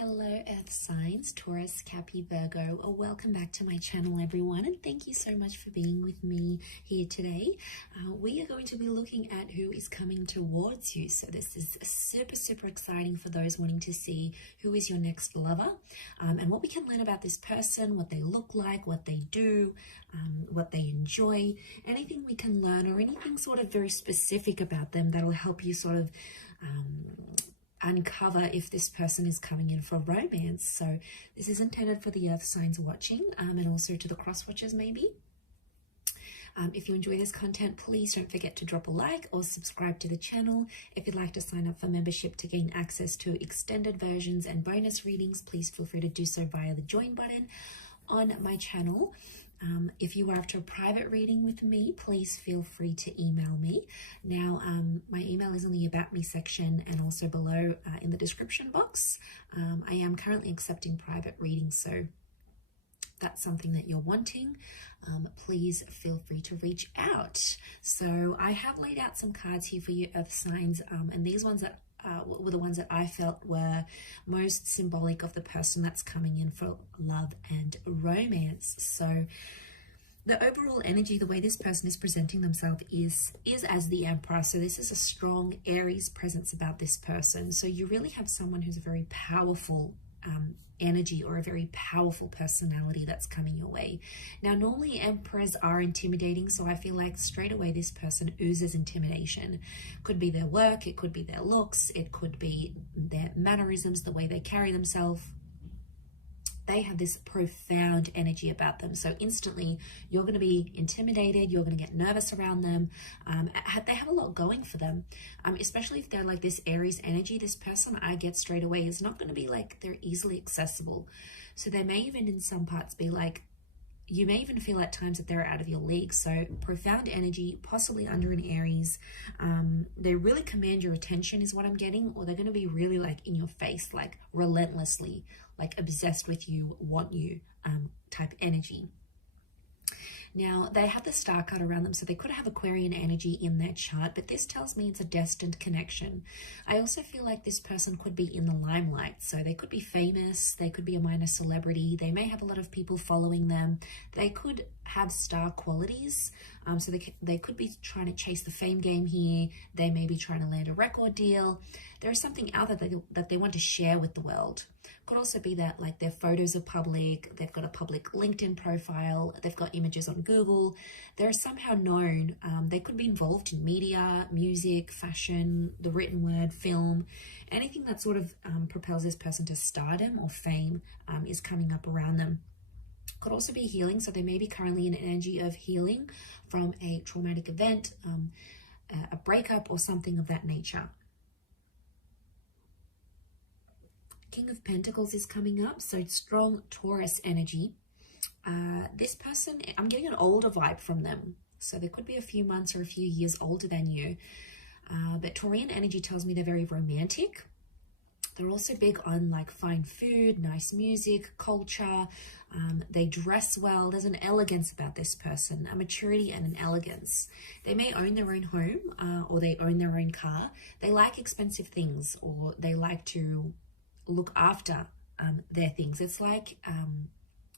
Hello Earth signs, Taurus, Capi, Virgo. Welcome back to my channel everyone, and thank you so much for being with me here today. We are going to be looking at who is coming towards you. So this is super exciting for those wanting to see who is your next lover, and what we can learn about this person, what they look like, what they do, what they enjoy, anything we can learn or anything sort of very specific about them that'll help you sort of uncover if this person is coming in for romance. So this is intended for the earth signs watching, and also to the cross watchers maybe. If you enjoy this content, please don't forget to drop a like or subscribe to the channel. If you'd like to sign up for membership to gain access to extended versions and bonus readings, please feel free to do so via the join button on my channel. If you are after a private reading with me, please feel free to email me. Now, my email is in the About Me section and also below in the description box. I am currently accepting private readings, so that's something that you're wanting, please feel free to reach out. So I have laid out some cards here for you earth signs, and these ones that were the ones that I felt were most symbolic of the person that's coming in for love and romance. So the overall energy, the way this person is presenting themselves is as the Emperor. So this is a strong Aries presence about this person. So you really have someone who's a very powerful energy or a very powerful personality that's coming your way. Now, normally emperors are intimidating, so I feel like straight away this person oozes intimidation. Could be their work, it could be their looks, it could be their mannerisms, the way they carry themselves. They have this profound energy about them. So instantly you're going to be intimidated. You're going to get nervous around them. They have a lot going for them, especially if they're like this Aries energy. This person I get straight away is not going to be like they're easily accessible. So they may even in some parts be like, you may even feel at times that they're out of your league. So profound energy, possibly under an Aries. They really command your attention is what I'm getting, or they're going to be really like in your face, like relentlessly, like obsessed with you, want you type energy. Now, they have the star card around them, so they could have Aquarian energy in their chart, but this tells me it's a destined connection. I also feel like this person could be in the limelight, so they could be famous, they could be a minor celebrity, they may have a lot of people following them, they could have star qualities, so they could be trying to chase the fame game here, they may be trying to land a record deal. There is something out that they want to share with the world. Could also be that like their photos are public, they've got a public LinkedIn profile, they've got images on Google, they're somehow known. They could be involved in media, music, fashion, the written word, film, anything that sort of propels this person to stardom or fame is coming up around them. Could also be healing, so they may be currently in an energy of healing from a traumatic event, a breakup or something of that nature. King of Pentacles is coming up, so strong Taurus energy. This person, I'm getting an older vibe from them. So there could be a few months or a few years older than you. But Taurian energy tells me they're very romantic. They're also big on like fine food, nice music, culture. They dress well. There's an elegance about this person, a maturity and an elegance. They may own their own home or they own their own car. They like expensive things, or they like to look after their things. It's like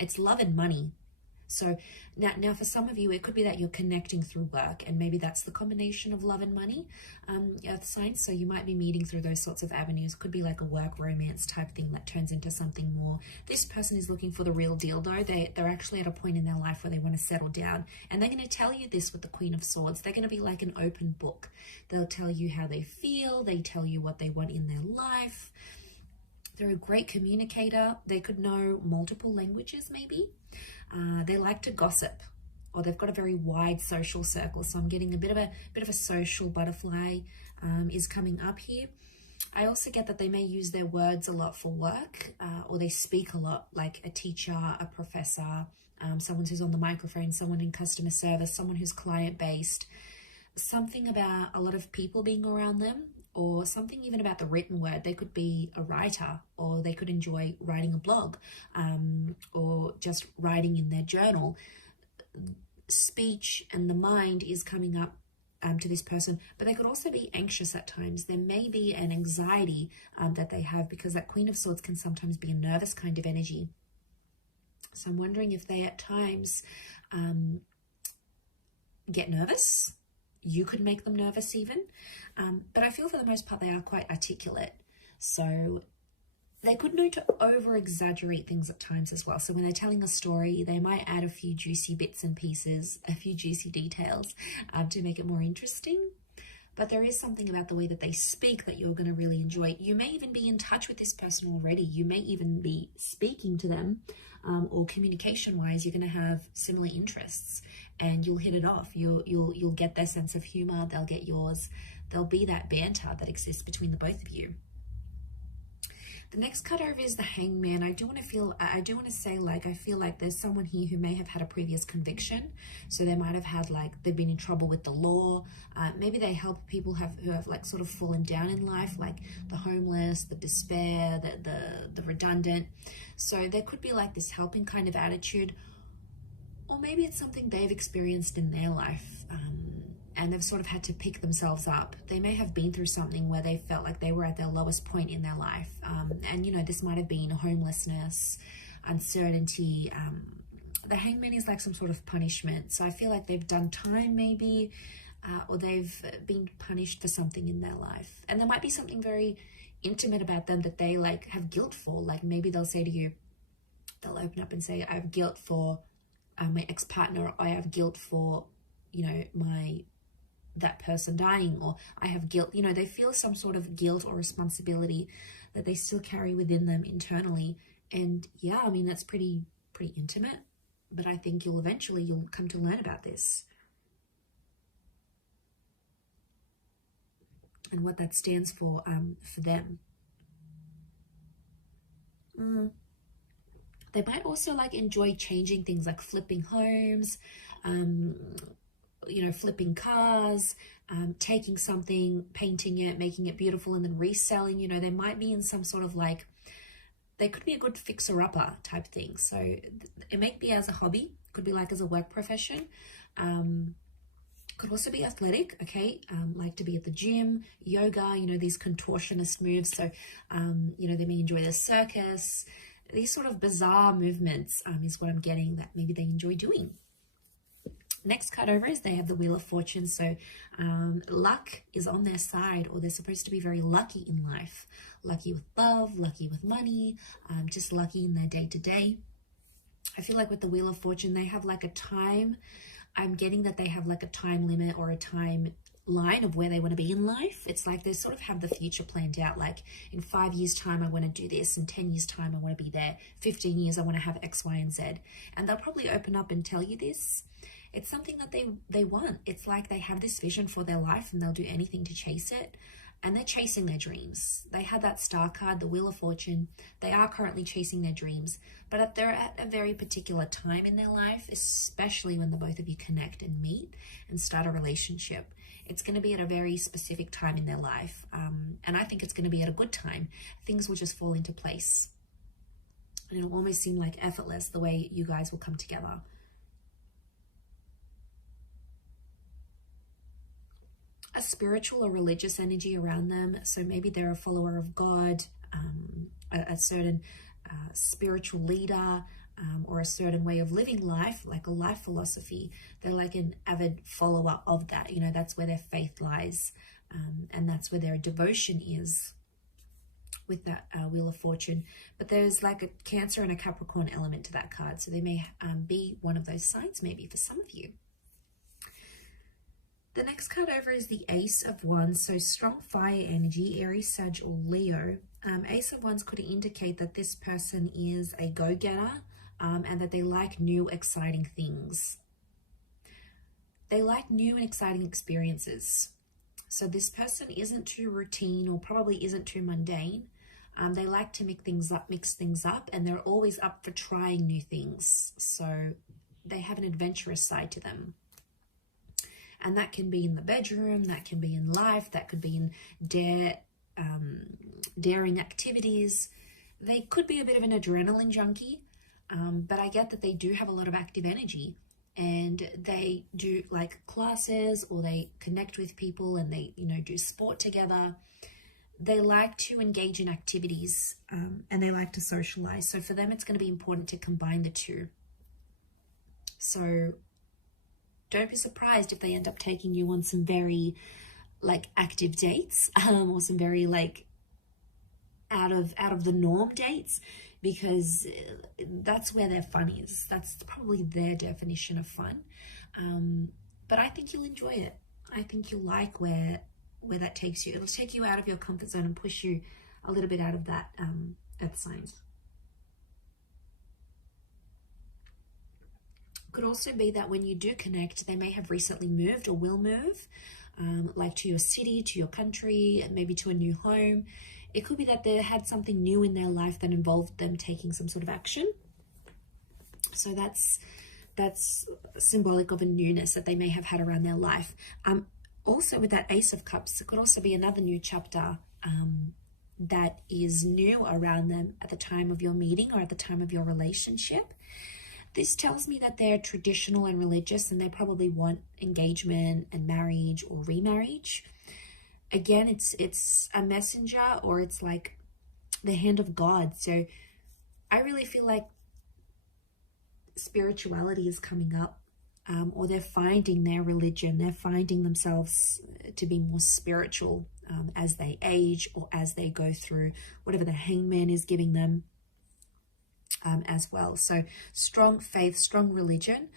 it's love and money. So now for some of you, it could be that you're connecting through work, and maybe that's the combination of love and money, earth signs. So you might be meeting through those sorts of avenues. Could be like a work romance type thing that turns into something more. This person is looking for the real deal though. They're actually at a point in their life where they want to settle down, and they're going to tell you this with the Queen of Swords. They're going to be like an open book. They'll tell you how they feel. They tell you what they want in their life. They're a great communicator. They could know multiple languages maybe. They like to gossip, or they've got a very wide social circle. So I'm getting a bit of a social butterfly is coming up here. I also get that they may use their words a lot for work, or they speak a lot, like a teacher, a professor, someone who's on the microphone, someone in customer service, someone who's client-based. Something about a lot of people being around them, or something even about the written word. They could be a writer, or they could enjoy writing a blog, or just writing in their journal. Speech and the mind is coming up to this person, but they could also be anxious at times. There may be an anxiety that they have, because that Queen of Swords can sometimes be a nervous kind of energy. So I'm wondering if they at times get nervous. You could make them nervous even. But I feel for the most part they are quite articulate. So they could know to over-exaggerate things at times as well. So when they're telling a story, they might add a few juicy bits and pieces, a few juicy details to make it more interesting. But there is something about the way that they speak that you're going to really enjoy. You may even be in touch with this person already. You may even be speaking to them, or communication-wise, you're going to have similar interests, and you'll hit it off. You'll get their sense of humor. They'll get yours. There'll be that banter that exists between the both of you. The next card over is the Hangman. I do want to say, like, I feel like there's someone here who may have had a previous conviction. So they might have had, like, they've been in trouble with the law. Maybe they help people who have like sort of fallen down in life, like the homeless, the despair, the redundant. So there could be like this helping kind of attitude, or maybe it's something they've experienced in their life. And they've sort of had to pick themselves up. They may have been through something where they felt like they were at their lowest point in their life. And, you know, this might have been homelessness, uncertainty. The Hangman is like some sort of punishment. So I feel like they've done time maybe, or they've been punished for something in their life. And there might be something very intimate about them that they like have guilt for. Like maybe they'll say to you, they'll open up and say, I have guilt for my ex-partner, or I have guilt for, you know, that person dying, or I have guilt. You know, they feel some sort of guilt or responsibility that they still carry within them internally. And yeah, I mean, that's pretty intimate, but I think you'll come to learn about this and what that stands for them. They might also like enjoy changing things, like flipping homes, you know, flipping cars, taking something, painting it, making it beautiful, and then reselling. You know, they might be in some sort of like, they could be a good fixer-upper type thing. So it may be as a hobby, could be like as a work profession, could also be athletic, okay, like to be at the gym, yoga, you know, these contortionist moves. So, you know, they may enjoy the circus. These sort of bizarre movements is what I'm getting that maybe they enjoy doing. Next card over is they have the Wheel of Fortune. So luck is on their side, or they're supposed to be very lucky in life. Lucky with love, lucky with money, just lucky in their day-to-day. I feel like with the Wheel of Fortune, they have like a time. I'm getting that they have like a time limit or a time line of where they want to be in life. It's like they sort of have the future planned out, like in 5 years time I want to do this, in 10 years time I want to be there, 15 years I want to have X, Y, and Z. And they'll probably open up and tell you this. It's something that they want. It's like they have this vision for their life and they'll do anything to chase it. And they're chasing their dreams. They had that star card, the Wheel of Fortune. They are currently chasing their dreams, but they're at a very particular time in their life, especially when the both of you connect and meet and start a relationship. It's going to be at a very specific time in their life. And I think it's going to be at a good time. Things will just fall into place. And it'll almost seem like effortless the way you guys will come together. A spiritual or religious energy around them. So maybe they're a follower of God, a certain spiritual leader, or a certain way of living life, like a life philosophy. They're like an avid follower of that. You know, that's where their faith lies, and that's where their devotion is with that Wheel of Fortune. But there's like a Cancer and a Capricorn element to that card. So they may be one of those signs maybe for some of you. The next card over is the Ace of Wands. So strong fire energy, Aries, Sag, or Leo. Ace of Wands could indicate that this person is a go-getter, and that they like new, exciting things. They like new and exciting experiences. So this person isn't too routine, or probably isn't too mundane. They like to mix things up, and they're always up for trying new things. So they have an adventurous side to them. And that can be in the bedroom, that can be in life, that could be in daring activities. They could be a bit of an adrenaline junkie, but I get that they do have a lot of active energy. and they do like classes, or they connect with people and they, you know, do sport together. They like to engage in activities, and they like to socialize. So for them, it's going to be important to combine the two. So don't be surprised if they end up taking you on some very like active dates, or some very like out of the norm dates, because that's where their fun is. That's probably their definition of fun. But I think you'll enjoy it. I think you'll like where that takes you. It'll take you out of your comfort zone and push you a little bit out of that earth signs. Could also be that when you do connect, they may have recently moved or will move, like to your city, to your country, maybe to a new home. It could be that they had something new in their life that involved them taking some sort of action. So that's symbolic of a newness that they may have had around their life. Also with that Ace of Cups, it could also be another new chapter that is new around them at the time of your meeting or at the time of your relationship. This tells me that they're traditional and religious, and they probably want engagement and marriage or remarriage. Again, it's a messenger, or it's like the hand of God. So I really feel like spirituality is coming up, or they're finding their religion. They're finding themselves to be more spiritual as they age, or as they go through whatever the hangman is giving them. As well. So strong faith, strong religion.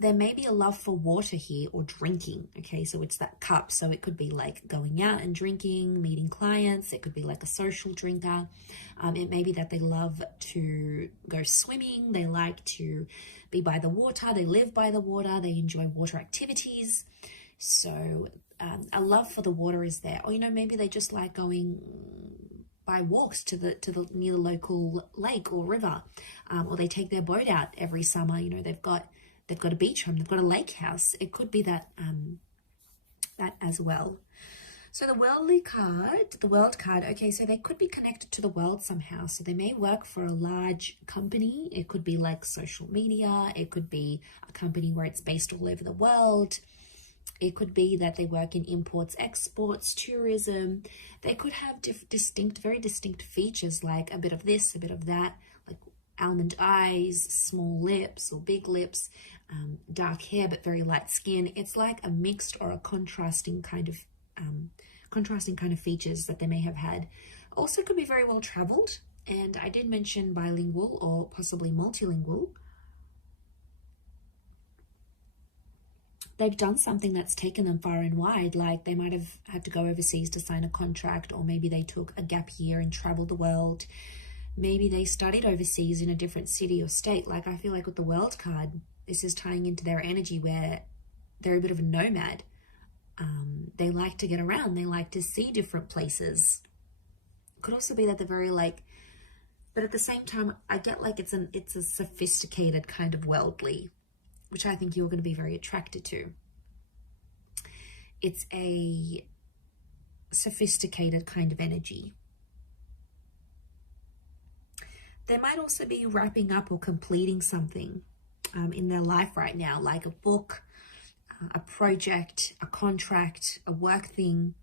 There may be a love for water here, or drinking. Okay, so it's that cup. So it could be like going out and drinking, meeting clients. It could be like a social drinker. It may be that they love to go swimming. They like to be by the water. They live by the water. They enjoy water activities. So a love for the water is there. Or, you know, maybe they just like going by walks to the near the local lake or river, or they take their boat out every summer. You know, they've got a beach home, they've got a lake house. It could be that that as well. So the world card, okay, so they could be connected to the world somehow. So they may work for a large company. It could be like social media. It could be a company where it's based all over the world. It could be that they work in imports, exports, tourism. They could have very distinct features, like a bit of this, a bit of that, like almond eyes, small lips or big lips, dark hair but very light skin. It's like a mixed or a contrasting kind of features that they may have had. Also could be very well traveled, and I did mention bilingual or possibly multilingual. They've done something that's taken them far and wide, like they might have had to go overseas to sign a contract, or maybe they took a gap year and traveled the world. Maybe they studied overseas in a different city or state. Like I feel like with the world card, this is tying into their energy where they're a bit of a nomad. They like to get around. They like to see different places. Could also be that they're very like, but at the same time, I get like it's a sophisticated kind of worldly, which I think you're going to be very attracted to. It's a sophisticated kind of energy. They might also be wrapping up or completing something in their life right now, like a book, a project, a contract, a work thing,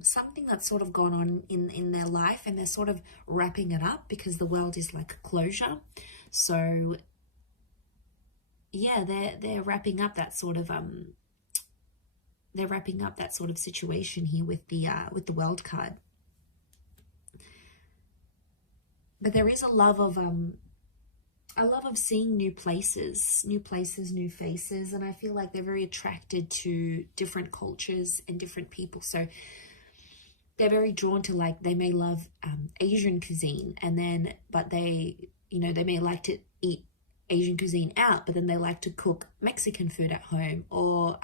something that's sort of gone on in their life, and they're sort of wrapping it up because the world is like a closure. So yeah, they're wrapping up that sort of situation here with the world card. But there is a love of seeing new places, new faces, and I feel like they're very attracted to different cultures and different people. So they're very drawn to, like, they may love Asian cuisine, but they may like to eat Asian cuisine out, but then they like to cook Mexican food at home, or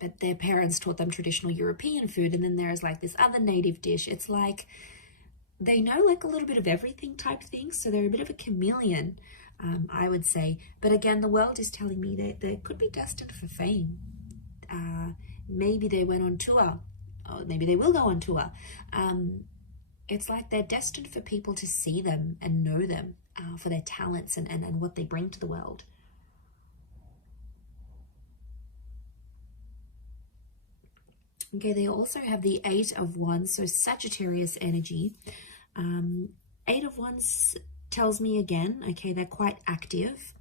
but their parents taught them traditional European food, and then there's like this other native dish. It's like they know like a little bit of everything type thing, so they're a bit of a chameleon, I would say. But again, the world is telling me that they could be destined for fame. Maybe they went on tour, or maybe they will go on tour. It's like they're destined for people to see them and know them for their talents and what they bring to the world. Okay, they also have the Eight of Wands, so Sagittarius energy. Eight of Wands tells me again, okay, they're quite active.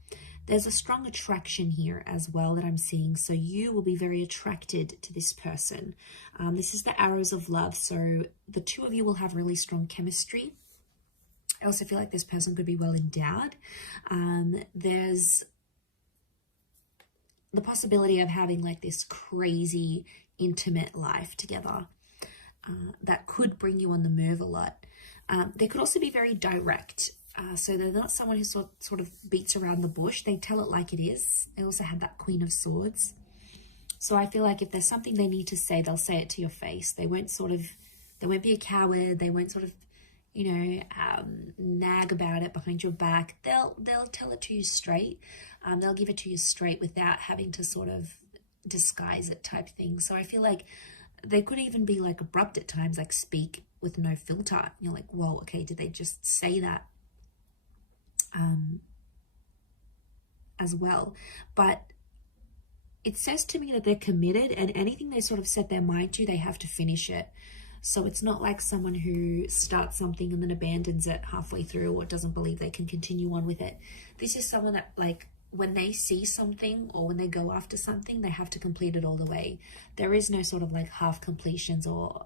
There's a strong attraction here as well that I'm seeing. So you will be very attracted to this person. This is the arrows of love. So the two of you will have really strong chemistry. I also feel like this person could be well endowed. There's the possibility of having like this crazy intimate life together that could bring you on the move a lot. They could also be very direct. So they're not someone who sort of beats around the bush. They tell it like it is. They also have that Queen of Swords. So I feel like if there's something they need to say, they'll say it to your face. They won't be a coward. They won't sort of, you know, nag about it behind your back. They'll tell it to you straight. They'll give it to you straight without having to sort of disguise it type thing. So I feel like they could even be like abrupt at times, like speak with no filter. You're like, whoa, okay, did they just say that? As well. But it says to me that they're committed, and anything they sort of set their mind to, they have to finish it. So it's not like someone who starts something and then abandons it halfway through or doesn't believe they can continue on with it. This is someone that, like, when they see something or when they go after something, they have to complete it all the way. There is no sort of like half completions or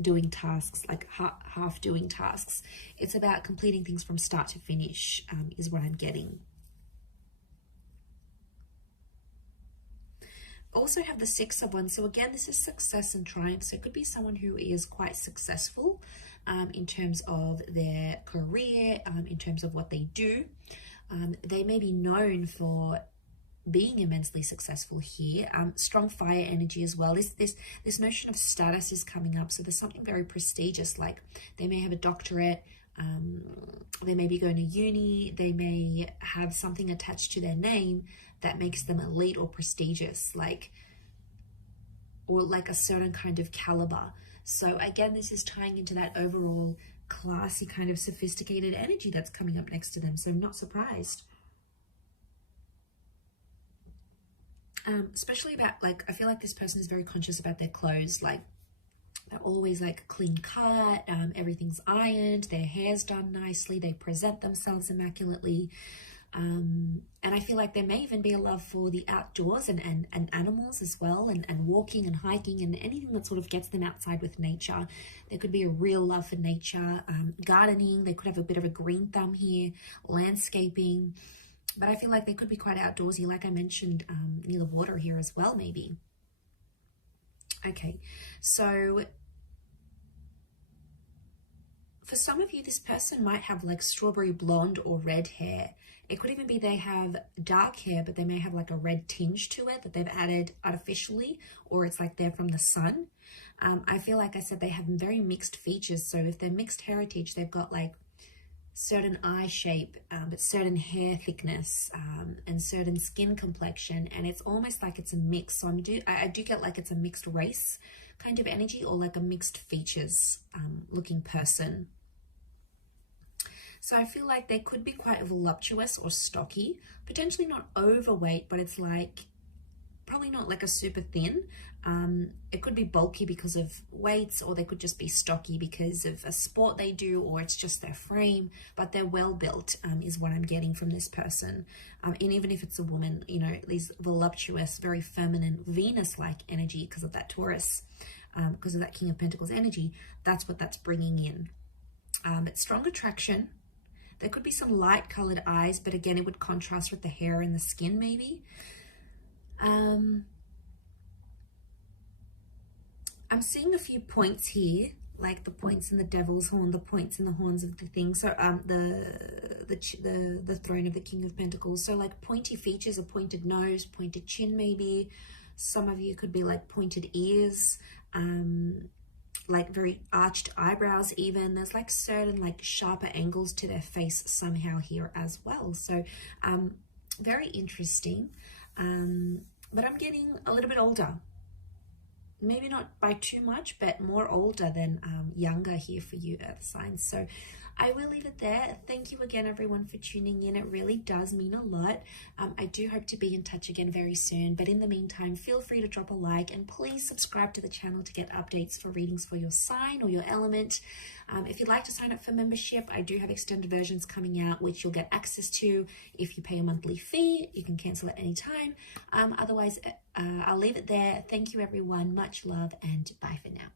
doing tasks, like half doing tasks. It's about completing things from start to finish, is what I'm getting. Also have the Six of Wands. So again, this is success and triumph. So it could be someone who is quite successful in terms of their career, in terms of what they do. They may be known for being immensely successful here. Strong fire energy as well. This notion of status is coming up. So there's something very prestigious, like they may have a doctorate, they may be going to uni, they may have something attached to their name that makes them elite or prestigious, like, or like a certain kind of caliber. So again, this is tying into that overall classy kind of sophisticated energy that's coming up next to them. So I'm not surprised. Especially about, like, I feel like this person is very conscious about their clothes. Like, they're always like clean cut, everything's ironed, their hair's done nicely, they present themselves immaculately. And I feel like there may even be a love for the outdoors and animals as well, and walking and hiking and anything that sort of gets them outside with nature. There could be a real love for nature, gardening. They could have a bit of a green thumb here, landscaping. But I feel like they could be quite outdoorsy, like I mentioned, near the water here as well, maybe. Okay, so for some of you, this person might have like strawberry blonde or red hair. It could even be they have dark hair, but they may have like a red tinge to it that they've added artificially, or it's like they're from the sun. I feel like I said they have very mixed features. So if they're mixed heritage, they've got like certain eye shape, but certain hair thickness, and certain skin complexion, and it's almost like it's a mix. So I do get like it's a mixed race kind of energy, or like a mixed features looking person. So I feel like they could be quite voluptuous or stocky, potentially not overweight, but it's like probably not like a super thin. It could be bulky because of weights, or they could just be stocky because of a sport they do, or it's just their frame, but they're well built, is what I'm getting from this person. And even if it's a woman, you know, these voluptuous, very feminine, Venus-like energy because of that Taurus, because of that King of Pentacles energy, that's what that's bringing in. It's strong attraction. There could be some light colored eyes, but again, it would contrast with the hair and the skin maybe. I'm seeing a few points here, like the points in the devil's horn, the points in the horns of the thing. So the throne of the King of Pentacles. So like pointy features, a pointed nose, pointed chin maybe. Some of you could be like pointed ears, like very arched eyebrows even. There's like certain like sharper angles to their face somehow here as well. So very interesting. But I'm getting a little bit older. maybe not by too much, but more older than younger here for you earth signs. So I will leave it there. Thank you again, everyone, for tuning in. It really does mean a lot. I do hope to be in touch again very soon. But in the meantime, feel free to drop a like and please subscribe to the channel to get updates for readings for your sign or your element. If you'd like to sign up for membership, I do have extended versions coming out, which you'll get access to if you pay a monthly fee. You can cancel at any time. Otherwise, I'll leave it there. Thank you, everyone. Much love and bye for now.